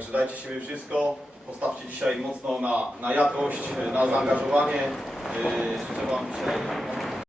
Także dajcie siebie wszystko, postawcie dzisiaj mocno na, na jakość, na zaangażowanie. Yy, życzę Wam dzisiaj